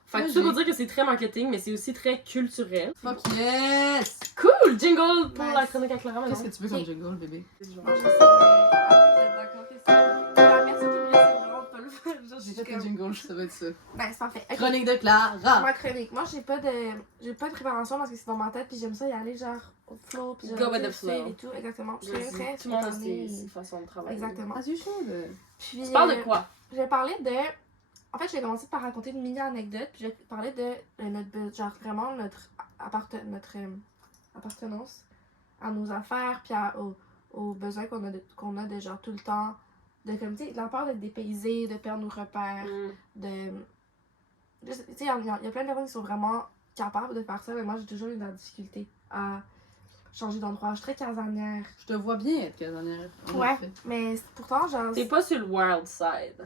Fait que Ouais, tout ça pour j'ai- dire que c'est très marketing, mais c'est aussi très culturel. Fuck yes! Cool! Jingle pour Nice. la chronique à Clara maintenant. Qu'est-ce que tu veux comme jingle, bébé? Moi, je sais, mais vous êtes d'accord que c'est. La personne qui me laisse, c'est vraiment pas le fun. Genre, je J'ai suis fait un comme. jingle, ça va être ça. Ben, c'est parfait. Ok. Chronique de Clara! Ma chronique. Moi, j'ai pas de préparation parce que c'est dans ma tête, puis j'aime ça y aller genre au flow, puis Go genre, with tu the sais, flow. et tout. Exactement. Je suis Vas-y. très Tout le monde a spontanée. ses façons de travailler. Exactement. As usual. Puis, Tu parles de quoi? Je vais parler de. En fait, je vais commencer par raconter une mini-anecdote, puis je vais parler de genre vraiment notre appartenance à nos affaires, puis aux besoins qu'on a de genre tout le temps, de comme, tu sais, la peur d'être dépaysé, de perdre nos repères, de. Tu sais, il y a plein de personnes qui sont vraiment capables de faire ça, mais moi, j'ai toujours eu de la difficulté à changer d'endroit. Je suis très casanière. Je te vois bien être casanière. en Ouais, effet. mais pourtant, genre. T'es pas sur le wild side.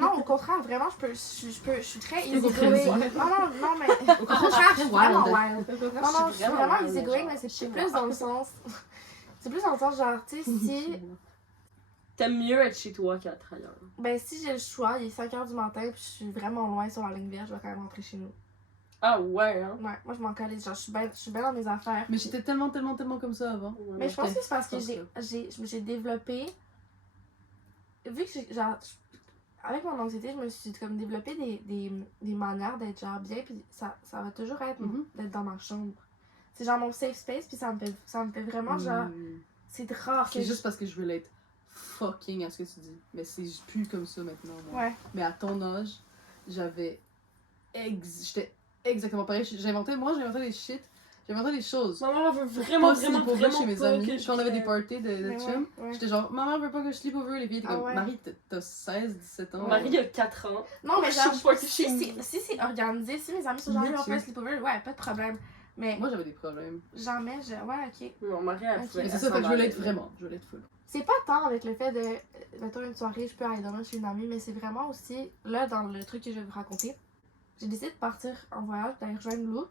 Non, au contraire, vraiment, je suis très Au contraire, easygoing. ouais. Non, mais. Au contraire, je suis vraiment wild. Non, Non, je suis vraiment easygoing, mais c'est plus dans le sens. C'est plus dans le sens, genre, tu sais, si. T'aimes mieux être chez toi qu'être ailleurs. Ben, si j'ai le choix, il est 5h du matin, puis je suis vraiment loin sur la ligne vierge, je vais quand même rentrer chez nous. Ah ouais, hein? Ouais, moi, je m'en calisse. Genre, je suis bien dans mes affaires. Mais j'étais tellement comme ça avant. Mais je pense que c'est parce que J'étais- j'ai développé. Vu que genre. Avec mon anxiété, je me suis comme développé des manières d'être genre bien, puis ça va toujours être Mhm. d'être dans ma chambre. C'est genre mon safe space, puis ça me fait vraiment genre. C'est rare que C'est juste parce que je veux l'être fucking à ce que tu dis. Mais c'est plus comme ça maintenant. moi. Ouais. Mais à ton âge, j'étais exactement pareil. J'inventais des shit. J'inventais des choses. Maman veut vraiment, Pas vraiment, sleep over vraiment chez mes pas amis. que Puis on avait des je- parties de Mais chum. ouais. J'étais genre, maman veut pas que je sleep over. Les filles étaient Ah comme, ouais. Marie, t'as 16, 17 ans. Marie a 4 ans. Non, mais Je genre, suis pas si chez c'est organisé, si mes amis sont genre, Me on fait too. un sleepover, ouais, pas de problème. Mais Moi, j'avais des problèmes. jamais, ouais, ok. Non, Marie, elle Ok. pouvait. Mais c'est elle ça, s'en fait que je veux allait. l'être vraiment. Je veux l'être full. C'est pas tant avec le fait de, mettons une soirée, je peux aller dormir chez une amie, mais c'est vraiment aussi, là, dans le truc que je vais vous raconter, j'ai décidé de partir en voyage, d'aller rejoindre Lou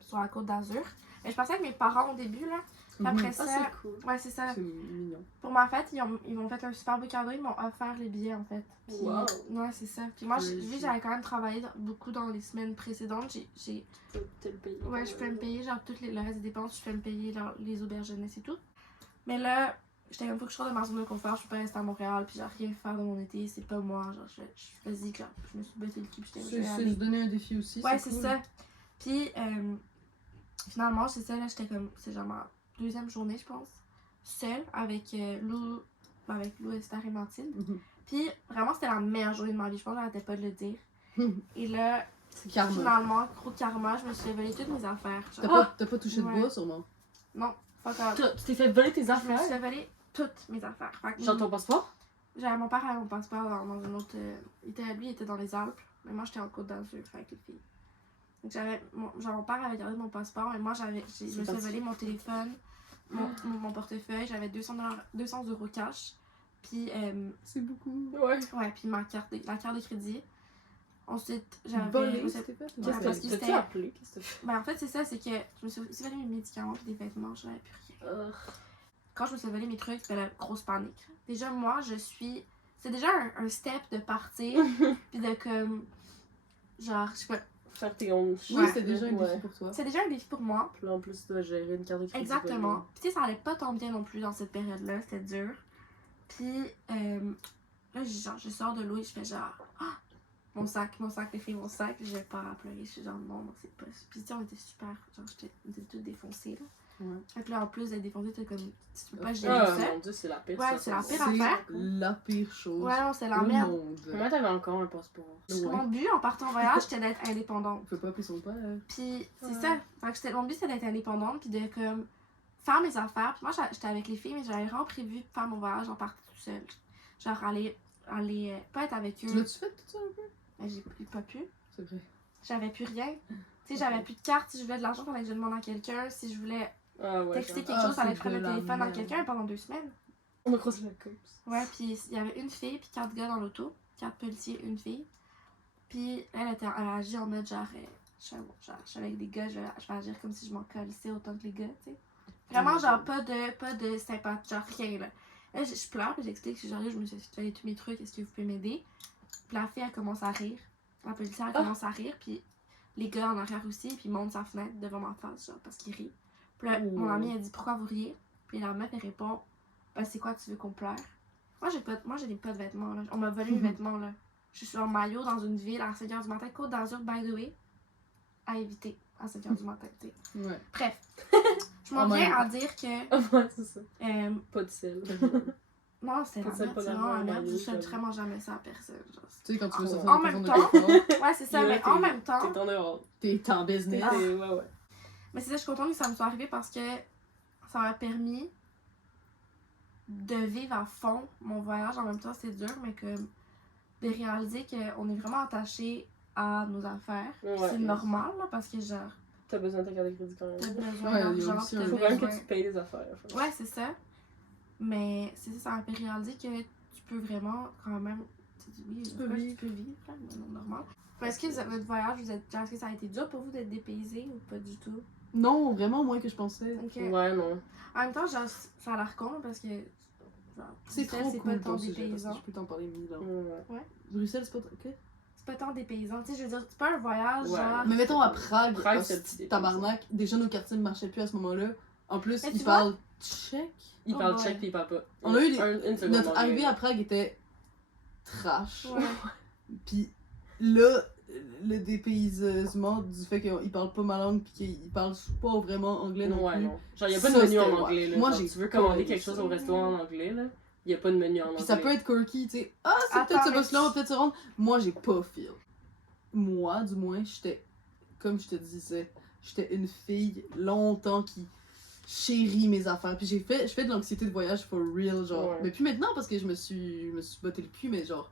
sur la côte d'Azur. Mais je passais avec mes parents au début, là. Puis après Mhm. ça, Ah, c'est cool. ouais, c'est ça. C'est mignon. Pour ma fête, ils m'ont fait un super beau cadeau, ils m'ont offert les billets, en fait. Puis, Wow. ouais, c'est ça. Puis moi, Oui, vu que c'est- j'avais quand même travaillé beaucoup dans les semaines précédentes, j'ai Tu peux te le payer. ouais, je peux me payer genre le reste des dépenses, je peux me payer genre, les auberges jeunesse et tout. Mais là, j'étais comme faut que je sorte de ma zone de confort, je peux pas rester à Montréal, puis genre rien faire de mon été, c'est pas moi, genre je vas-y, genre, je me suis botté le cul, puis j'étais C'est je vais se aller. donner un défi aussi. Ouais, c'est cool. ça. Puis finalement, c'est ça, là, j'étais comme, c'est genre ma deuxième journée, je pense, seule avec Lou, Esther et Martine. Mhm. Puis vraiment, c'était la meilleure journée de ma vie, je pense que j'arrêtais pas de le dire. Et là, C'est karma. finalement, gros karma, je me suis fait voler toutes mes affaires. Genre, T'as pas touché de Ouais. bois, sûrement? non, fuck off. Tu t'es fait voler tes Je me suis affaires? fait voler toutes mes affaires. Fait que Genre ton passeport? mon père avait mon passeport dans une autre. Lui, il était dans les Alpes, mais moi j'étais en Côte d'Azur avec les filles. Donc mon père avait gardé mon passeport, et moi je me suis fait voler mon téléphone, mon portefeuille, j'avais 200 € cash, puis C'est beaucoup. Ouais. ouais, puis la carte de crédit. Ensuite, j'avais. Volé, c'est- c'était fait? Ouais, Ouais, parce que T'as-tu c'était- appelé? Qu'est-ce que t'as fait? Ben, en fait, c'est ça, c'est que je me suis aussi volé mes médicaments puis des vêtements, je n'avais plus rien. Quand je me suis volé mes trucs, c'était la grosse panique. Déjà, moi, c'est déjà un step de partir, puis de comme. Genre, je sais pas. Faire tes ondes. Oui, Ouais. c'était déjà un défi Ouais. pour toi. C'est déjà un défi pour moi. Puis là, en plus, tu dois gérer une carte de crédit. Exactement. Puis, tu sais, ça allait pas tant bien non plus dans cette période-là, c'était dur. Puis, là, je sors de l'eau et je fais genre. Ah! Mon sac, les filles, mon sac. Puis, je pars à pleurer. Je suis genre, non, c'est pas. Puis, tu sais, on était super. Genre, on était toutes défoncées, là. Ouais. Fait que là, en plus d'être défoncée, t'es comme. Tu peux pas gérer Ah, ça. mon dieu, c'est la pire. Ouais, ça, c'est la ça. pire C'est affaire. la pire chose Ouais, non, c'est la au merde. monde. Comment t'avais encore un passeport? Ouais. Mon but en partant en voyage, c'était d'être indépendante. On peut pas appeler son père. Puis c'est Ouais. ça. Fait que mon but, c'était d'être indépendante, puis de comme faire mes affaires. Puis moi, j'étais avec les filles, mais j'avais vraiment prévu de faire mon voyage en partant toute seule. Genre aller pas être avec Tu eux. l'as-tu fait tout ça un peu? Mais j'ai pas pu. C'est vrai. j'avais plus rien. Tu sais, j'avais plus de carte. Si je voulais de l'argent, fallait que je demande à quelqu'un. Si je voulais Ah ouais. texter genre. quelque chose, fallait que je c'est prenne de le la téléphone à merde. quelqu'un pendant 2 semaines. On a croisé la course. Ouais, puis il y avait une fille, puis 4 gars dans l'auto. 4 policiers, une fille. Puis elle a agi en mode genre, je suis avec des gars, je vais agir comme si je m'en colissais autant que les gars, tu sais. Vraiment, genre, pas de sympathie, genre rien, là. Là, je pleure, puis j'explique que genre, je me suis fait tous mes trucs, est-ce que vous pouvez m'aider? Puis la fille, elle commence à rire. La policière, elle commence à rire, puis les gars en arrière aussi, puis ils montent sa fenêtre devant ma face, genre, parce qu'ils rient. Puis là, mon amie, elle dit, pourquoi vous riez? Puis la meuf, elle répond, ben, c'est quoi, tu veux qu'on pleure? Moi, j'ai pas de vêtements, là. On m'a volé mes vêtements, là. Je suis en maillot dans une ville à 5h du matin. Côte d'Azur, by the way, à éviter à 5h du matin, tu sais. Ouais. Bref, je m'en viens à dire que... Ah ouais, c'est ça. euh, Pas de sel. non, c'est la Pas de sel, merde, pas c'est vraiment la d'argent, merde. Je maillot, souhaite ça. vraiment jamais ça à personne, genre. Tu sais, quand tu veux sortir En de même prison temps- de quelque part, Ouais, c'est ça, Là, mais en même temps... T'es en dehors. t'es en business. Ah. Ouais, ouais. Mais c'est ça, je suis contente que ça me soit arrivé parce que ça m'a permis de vivre à fond mon voyage. En même temps, c'est dur, mais comme de réaliser qu'on est vraiment attaché à nos affaires. Puis Ouais. c'est normal, là, parce que genre, T'as besoin de ta carte de crédit quand même. t'as besoin Ouais, il y a d'argent, aussi t'as un- Faut quand même besoin... que tu payes les affaires. Ouais, c'est ça. Mais c'est ça, ça m'a fait réaliser que tu peux vraiment quand même... Oui, Tu peux of course, vivre. tu peux vivre, là, mais non, normal. Est-ce que votre voyage, est-ce que ça a été dur pour vous d'être dépaysé ou pas du tout? Non, vraiment moins que je pensais. Ok. Ouais, non. En même temps, genre, ça a l'air con là, parce que. Genre, C'est Bruxelles, trop c'est cool pas tant ton sujet, parce dépaysant. que je peux t'en parler 1000 ans. Ouais. Bruxelles, c'est pas... Ok. C'est pas tant dépaysant. Tu sais, je veux dire, c'est pas un voyage, Ouais. genre. Mais mettons à Prague, Prague, hostie, c'est le petit tabarnak, déjà nos quartiers ne marchaient plus à ce moment-là. En plus, Mais tu ils vois- parlent tchèque. Il Oh parle boy. tchèque pis il parle pas. On a eu des- Une seconde. Notre en arrivée anglais. à Prague était trash. Ouais. Puis là, le dépaysement du fait qu'ils parlent pas ma langue pis qu'ils parlent pas vraiment anglais non Ouais, plus. non. Genre, y'a pas de Ça, menu en c'était- anglais, là. Moi, Genre, j'ai tu veux pas commander aimé quelque chose ça. au restaurant en anglais, là. Y'a pas de menu en anglais. Puis ça peut être quirky, tu sais. Ah, c'est Attends, peut-être ce mais boss-là, on tu- va peut-être se rendre. Moi, j'ai pas feel. Moi, du moins, j'étais, comme je te disais, j'étais une fille longtemps qui chérit mes affaires. Puis je fais de l'anxiété de voyage for real, genre. Ouais. Mais puis maintenant, parce que je me suis botté le cul, mais genre,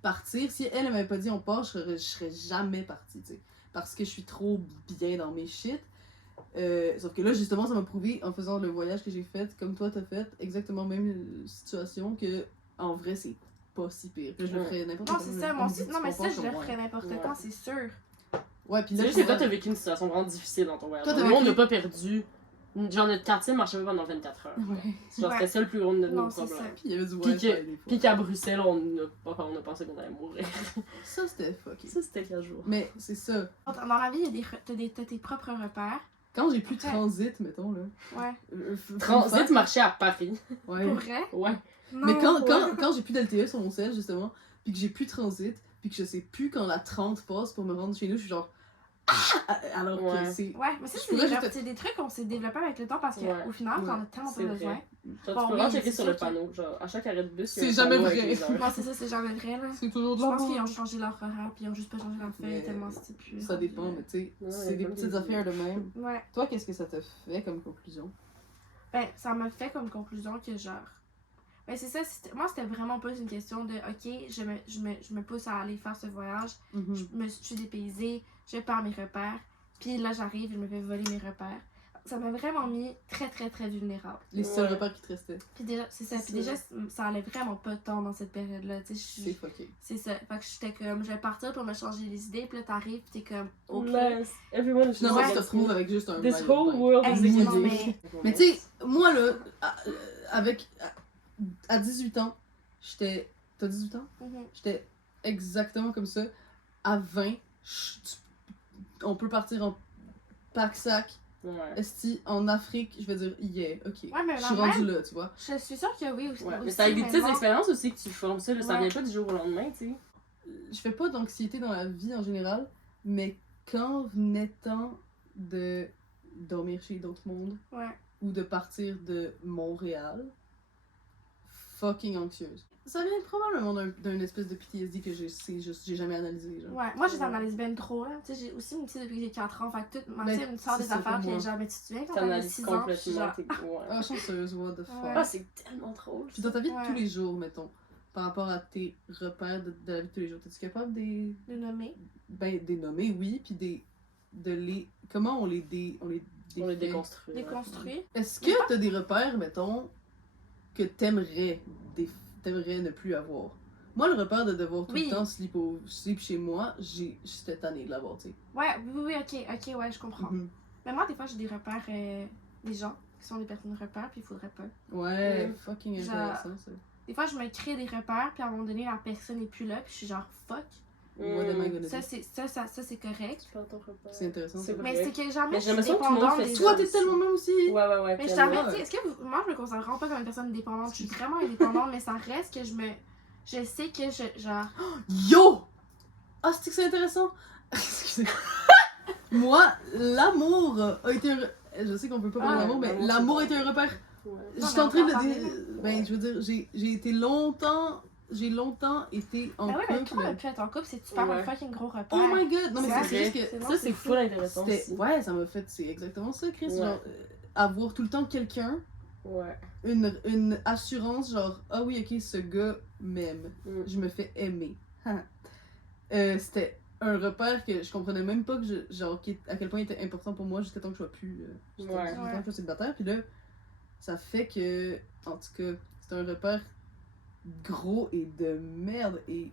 partir, si elle m'avait pas dit on part, je serais jamais partie, tu sais. Parce que je suis trop bien dans mes shit. Sauf que là, justement, ça m'a prouvé, en faisant le voyage que j'ai fait, comme toi t'as fait, exactement même situation, que en vrai, c'est pas si pire. Que je le Ouais. ferais n'importe Non, quand. c'est ça, moi aussi. Non, mais ça, je le ferais n'importe Ouais. quand, c'est sûr. Ouais, puis C'est là, juste que toi, t'as vécu une situation vraiment difficile dans ton voyage. Toi, Genre, t'as le monde vécu- n'a pas perdu. Genre, notre quartier marchait pas pendant 24 heures. Ouais. Genre, Ouais. c'était ça le plus gros de Non, nos c'est problèmes. ça. Puis il y avait du Puis wifi que- des fois. Puis qu'à Bruxelles, on a pensé qu'on allait mourir. Ça, c'était fucké. Ça, c'était 15 jours. Mais c'est ça. Dans la vie, il y a t'as tes propres repères. Quand j'ai plus de Ouais. transit, mettons, là. Ouais. Transit marchait à Paris. Ouais. Pour vrai? Ouais. Non, Mais quand, ouais. quand j'ai plus d'LTE sur mon cell, justement, puis que j'ai plus de transit, puis que je sais plus quand la 30 passe pour me rendre chez nous, je suis genre. Ah! Alors que Ouais. c'est. Ouais, mais ça, Je c'est pourrais des, juste- c'est des trucs qu'on s'est développés avec le temps parce qu'au Ouais. final, Ouais. t'en as tellement C'est pas vrai. besoin. Genre, Bon, tu peux vraiment oui, checker c'est sur sûr le que- panneau. Genre, à chaque arrêt de bus, il y a C'est un jamais panneau avec vrai. les heures. Non, c'est ça, c'est jamais vrai, là. C'est toujours de Je la pense qu'ils merde. ont changé leur horaire puis ils ont juste pas changé la feuille Mais tellement c'était plus. Ça dépend, mais tu sais, Ouais, c'est des comme petites des- affaires de même. Ouais. Toi, qu'est-ce que ça te fait comme conclusion? Ben, ça m'a fait comme conclusion que genre. Ben, c'est ça, moi c'était vraiment pas une question de ok, je me pousse à aller faire ce voyage, Mhm. je suis dépaysée, je perds mes repères, puis là j'arrive, je me fais voler mes repères. Ça m'a vraiment mis très très très vulnérable. Les seuls Ouais. repères qui te restaient. Puis déjà, c'est ça, C'est puis ça. déjà ça allait vraiment pas tant dans cette période-là, tu sais, C'est fucké. c'est ça. Fait que j'étais comme, je vais partir pour me changer les idées, puis là t'arrives, puis t'es comme, ok. Nice. Everyone is Finalement, Ouais. tu te retrouves avec juste un This vibe. whole world Hey, is non, executed. Mais tu sais, moi là, à 18 ans, j'étais. T'as 18 ans? Mhm. J'étais exactement comme ça. À 20, on peut partir en pack-sac, Ouais. esti, en Afrique, je vais dire, yeah, ok. Ouais, mais Je suis la rendu même- là, tu vois. Je suis sûre que oui aussi. Ouais. Mais aussi, c'est avec des petites bon. expériences aussi que tu formes ça. Là. Ça Ouais. vient pas du jour au lendemain, tu sais. Je fais pas d'anxiété dans la vie en général, mais quand venait temps de dormir chez d'autres mondes Ouais. ou de partir de Montréal, fucking anxieuse. Ça vient probablement d'un espèce de PTSD que j'ai jamais analysé. Genre. Ouais, moi, je les Ouais. analyse ben trop, là. Tu sais, j'ai aussi une petite depuis que j'ai 4 ans. Fait que toute ma Ben, fille me sort c'est des ça affaires, pour puis elle moi. est genre, mais tu te souviens quand t'avais T'analyses 6 ans? Puis je suis complètement genre, tes. Ouais. Ah, chanceuse, what the fuck. Ouais. Ah, c'est tellement drôle. Puis dans ta vie de Ouais. tous les jours, mettons, par rapport à tes repères de la vie de tous les jours. Es-tu capable Le nommer. des nommer, oui, puis comment on les On les défait? déconstruit. Déconstruit. Est-ce que t'as des repères, mettons, que t'aimerais ne plus avoir? Moi, le repère de devoir tout Oui. le temps sleep chez moi, j'étais tannée de l'avoir, tu sais. Ouais, oui, ok, ouais, je comprends. Mhm. Mais moi, des fois, j'ai des repères, des gens qui sont des personnes repères, puis il faudrait pas. Ouais, fucking Genre- intéressant, ça. Des fois, je me crée des repères, puis à un moment donné, la personne n'est plus là, puis je suis genre fuck. What am I gonna Ça, do? c'est correct. Faire ton repas. C'est intéressant, C'est ça. vrai. Mais c'est que jamais Mais je j'ai suis l'impression que tout le monde dépendante fait des ça. Toi, gens. t'es tellement même aussi! Ouais, ouais, ouais. Mais je tellement. t'arrête, tu sais, est-ce que moi, je me considère vraiment pas comme une personne dépendante? Je suis vraiment indépendante, mais ça reste que je sais que genre... Yo! Ah, c'est intéressant! Excusez. Moi, l'amour a été un... Je sais qu'on peut pas parler Ah, d'amour, mais l'amour, l'amour a c'est été un repère. Ouais. Je Non, suis mais en train on de peut en dire... parler. Ben, je veux dire, j'ai été longtemps... J'ai longtemps été en Ben oui, mais couple. toi, puis être en couple, c'est super un Ouais. fucking gros repère. Oh my god! Non, mais C'est c'est juste vrai. que... Ça, c'est full intéressant C'était... aussi. Ouais, ça m'a fait... C'est exactement ça, Chris. Ouais. Genre, avoir tout le temps quelqu'un, Ouais. une assurance, genre, ah oui, ok, ce gars m'aime. Mm. Je me fais aimer. C'était un repère que je comprenais même pas que à quel point il était important pour moi jusqu'à temps que je sois plus jusqu'à Ouais. temps que je sois célibataire. Puis là, ça fait que, en tout cas, c'est un repère gros et de merde et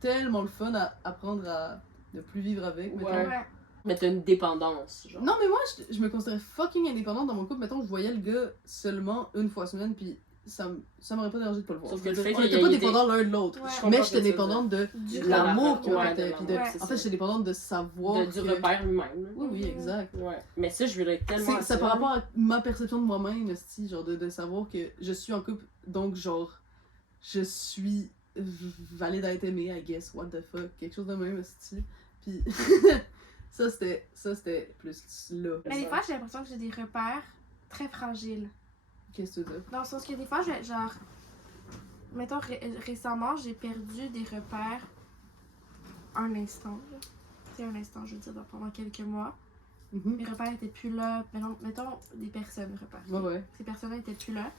tellement le fun à apprendre à ne plus vivre avec. mettons. Ouais. Ouais. Mais t'as une dépendance, genre. Non, mais moi, je me considérais fucking indépendante dans mon couple. Mettons, je voyais le gars seulement une fois semaine, puis ça m'aurait pas dérangé de pas le voir. Sauf Je que veux le dire, fait on qu'il était pas ait été- dépendants l'un de l'autre. Ouais. Je comprends Mais ce j'étais que tu veux dépendante de Du l'amour qui ouais, me de mettait. Puis de... l'amour, c'est En fait, ça. j'étais dépendante de savoir. Du que- repère lui-même. Oui, oui, exact. Ouais. Mais ça, je voulais tellement. C'est par rapport à ma perception de moi-même, esti, genre de savoir que je suis en couple, donc genre, je suis valide à être aimée, I guess, what the fuck, quelque chose de même, esti. Puis ça, c'était plus là. Mais des fois, j'ai l'impression que j'ai des repères très fragiles. Qu'est-ce que tu veux dire? Dans le sens que des fois, genre... Mettons, récemment, j'ai perdu des repères un instant. C'est un instant, je veux dire, pendant quelques mois. Mhm. Mes repères étaient plus là. Mettons des personnes, repères. Ouais, ouais. Ces personnes-là étaient plus là.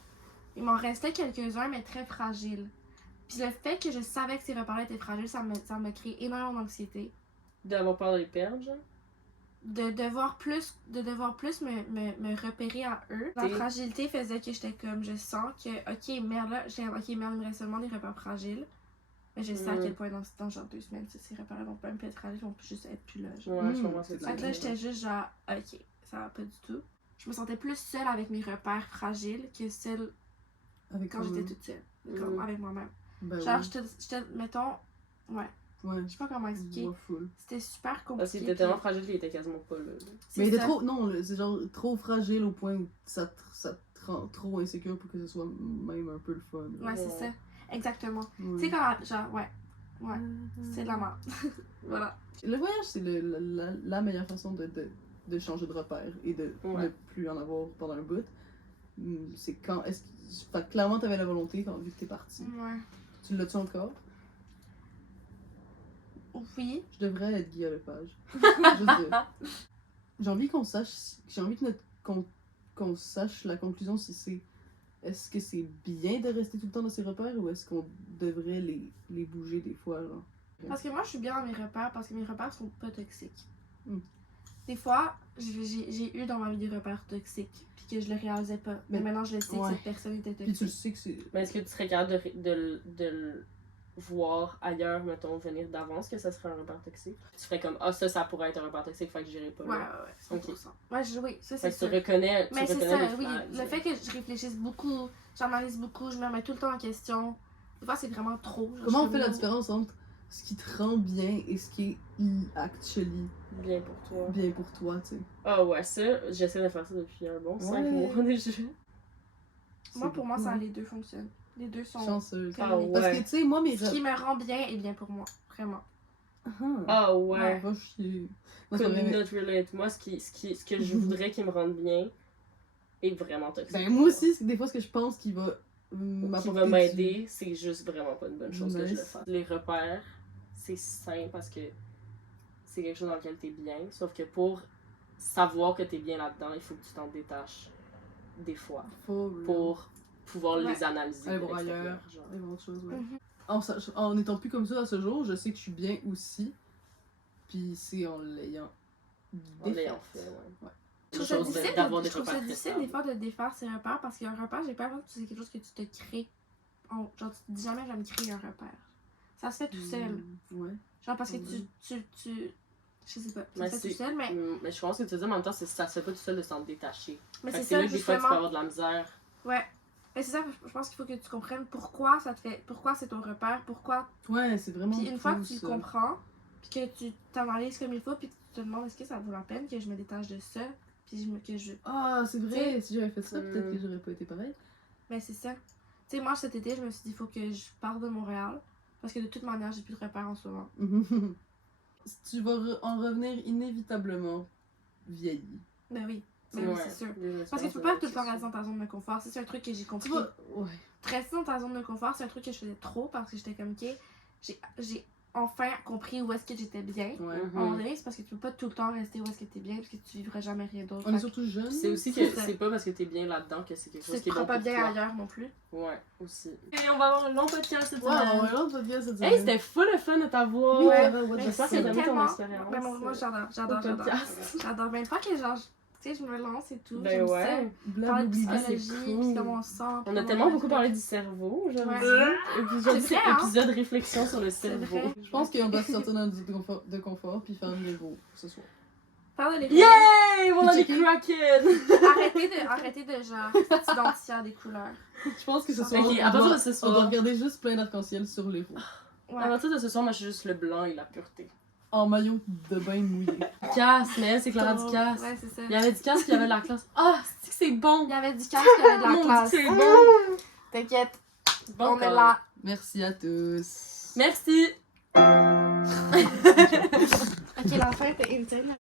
Il m'en restait quelques-uns, mais très fragiles. Puis le fait que je savais que ces repères-là étaient fragiles, ça me crée énormément d'anxiété. D'avoir peur de les perdre, genre. De devoir plus me repérer à eux. La T'es- fragilité faisait que j'étais comme, je sens que, ok, merde, là, il me reste seulement des repères fragiles. Mais je sais à quel point dans genre 2 semaines, ces repères-là vont pas même plus être fragiles, ils vont juste être plus là. Genre. Ouais, je comprends ce que tu c'est Fait que là, veux dire. j'étais juste genre, ok, ça va pas du tout. Je me sentais plus seule avec mes repères fragiles que celle Avec quand j'étais toute seule. Comme avec moi-même. Ben Genre, oui. j'étais, mettons, ouais, Ouais. je sais pas comment expliquer. Ouais, full. C'était super Parce compliqué. qu'il était tellement fragile qu'il était quasiment pas là. c'est Mais il était ça. trop. Non, c'est genre trop fragile au point où ça te rend trop insécure pour que ce soit même un peu le fun. là. Ouais, c'est ça. Exactement. Ouais. Tu sais, quand, genre, ouais. Ouais, c'est de la merde. Voilà. Le voyage, c'est la meilleure façon de changer de repère et de Ouais. ne plus en avoir pendant un bout. C'est quand. Fait que clairement, t'avais la volonté quand vu que t'es parti. Ouais. Tu l'as-tu encore? Oui. Je devrais être Guy Lepage. Juste dire. J'ai envie qu'on sache. J'ai envie que qu'on sache la conclusion si c'est. Est-ce que c'est bien de rester tout le temps dans ses repères ou est-ce qu'on devrait les bouger des fois, genre? Parce que moi, je suis bien dans mes repères parce que mes repères sont pas toxiques. Mm. Des fois, j'ai eu dans ma vie des repères toxiques puis que je le réalisais pas. Mais Mais- maintenant, je le sais ouais. que cette personne était Puis tu le toxique. sais que c'est. Mais est-ce que tu serais capable de le voir ailleurs, mettons, venir d'avance que ça serait un repère toxique? Tu ferais comme, ah, ça pourrait être un repère toxique, fait que j'irai pas Ouais, là. ouais, 100%. Ouais, oui, ça Fait c'est que tu sûr. reconnais, Mais c'est reconnais ça, les oui. flags, Le ça. fait que je réfléchisse beaucoup, j'analyse beaucoup, je me remets tout le temps en question. Des fois, c'est vraiment trop. Genre, Comment je on fait la suis différence entre ce qui te rend bien et ce qui est actually Bien pour toi. bien pour toi, tu sais? Ah ouais, ça, j'essaie de faire ça depuis un bon 5 Ouais. mois déjà. Moi, pour moi, ça, Ouais. les deux fonctionnent. Les deux sont. Chanceuse. Ah Ah ouais. Parce que, ouais. tu sais, moi, mes Ce qui me rend bien est bien pour moi. Vraiment. Ah ouais. Va chier. Non, c'est Could pas vrai, mais- not relate. Moi, ce que je voudrais qu'il me rende bien est vraiment toxique. Ben, moi aussi, des fois, ce que je pense qui va Qui m'apporter va du- m'aider, c'est juste vraiment pas une bonne chose que je le Nice. fasse. Les repères, c'est sain parce que c'est quelque chose dans lequel t'es bien. Sauf que pour savoir que t'es bien là-dedans, il faut que tu t'en détaches des fois. Faut- Pour pouvoir Ouais. les analyser. Aller de voir l'extérieur, ailleurs. genre. Et voir autre chose, ouais. Mhm. En étant plus comme ça à ce jour, je sais que je suis bien aussi. Puis c'est en l'ayant En l'ayant défaite. fait, ouais. Ouais. Je trouve Une ça chose difficile, d'avoir je des trouve ça repères difficile des fois de défaire ses repères parce qu'un repère, j'ai pas l'impression que c'est quelque chose que tu te crées. Genre, tu te dis jamais, je vais me créer un repère. Ça se fait tout seul. Ouais. Genre, parce que Ouais. je sais pas, ça Mais se fait c'est- tout seul, Mais je pense que tu veux dire, en même temps, ça se fait pas tout seul de s'en détacher. mais Fait c'est que c'est ça, là que des fois, tu peux justement. avoir de la misère. Ouais. Mais c'est ça, je pense qu'il faut que tu comprennes pourquoi ça te fait. Pourquoi c'est ton repère, pourquoi. Ouais, c'est vraiment. Puis une fois que cool, tu le ça. comprends, puis que tu t'analyses comme il faut, puis que tu te demandes est-ce que ça vaut la peine que je me détache de ça, puis que je. Ah, c'est vrai, si j'avais fait ça, Hmm. peut-être que j'aurais pas été pareil. Mais c'est ça. Tu sais, moi cet été, je me suis dit il faut que je parte de Montréal, parce que de toute manière, j'ai plus de repères en ce moment. Tu vas en revenir inévitablement vieilli. Ben oui. Ben oui, Ouais. c'est sûr. Des Parce que tu peux expériences, pas tout le temps c'est rester sûr. dans ta zone de confort. Ça, c'est un truc que j'ai Tu compris. vas. Ouais. Rester dans ta zone de confort, c'est un truc que je faisais trop parce que j'étais comme, ok, j'ai enfin compris où est-ce que j'étais bien. Ouais. À un moment donné, c'est parce que tu peux pas tout le temps rester où est-ce que t'es bien parce que tu vivras jamais rien d'autre. On est Fait surtout jeunes. Puis c'est aussi que C'est ça. c'est pas parce que t'es bien là-dedans que c'est quelque que chose tu qui te est bon feras pas pour bien toi. ailleurs non plus. Ouais, aussi. Et on va avoir un long podcast cette Ouais, semaine. on va l'autre podcast cette Hey, semaine. c'était full le fun de t'avoir. Oui, Ouais. Clara, what the J'espère que fuck. t'as aimé ton tellement- expérience. Ben, moi, j'adore. au podcast. J'adore. Ben, une fois que genre, tu sais, je me lance et tout. Ben j'aime ouais. ça. Parler de Blablabla. Ah, c'est psychologie, cool. puis comment on se sent. On a tellement beaucoup parlé du cerveau aujourd'hui. Ouais. Épisode, C'est vrai, hein? épisode réflexion sur le C'est cerveau. vrai. Je pense qu'on doit se sortir dans de confort puis faire de l'héros ce soir. Parle de l'école. Yay! Voilà les Checker. Kraken! Arrêtez de genre s'identifier à des couleurs. Je pense que ce soir, Ok, on à partir doit- de ce on doit soir. regarder juste plein d'arc-en-ciel sur l'héros. Ouais. À partir de ce soir, moi je suis juste le blanc et la pureté. En maillot de bain mouillé. Casse, mais elle, c'est Clara Ducasse. Ouais, c'est ça. Il y avait Ducasse puis il y avait de la classe. Ah, c'est que c'est bon! Il y avait du casque, il y avait de la Mon Dieu, classe. c'est bon! T'inquiète, Bon on est call. là. Merci à tous. Merci! Ok, la fin était intime.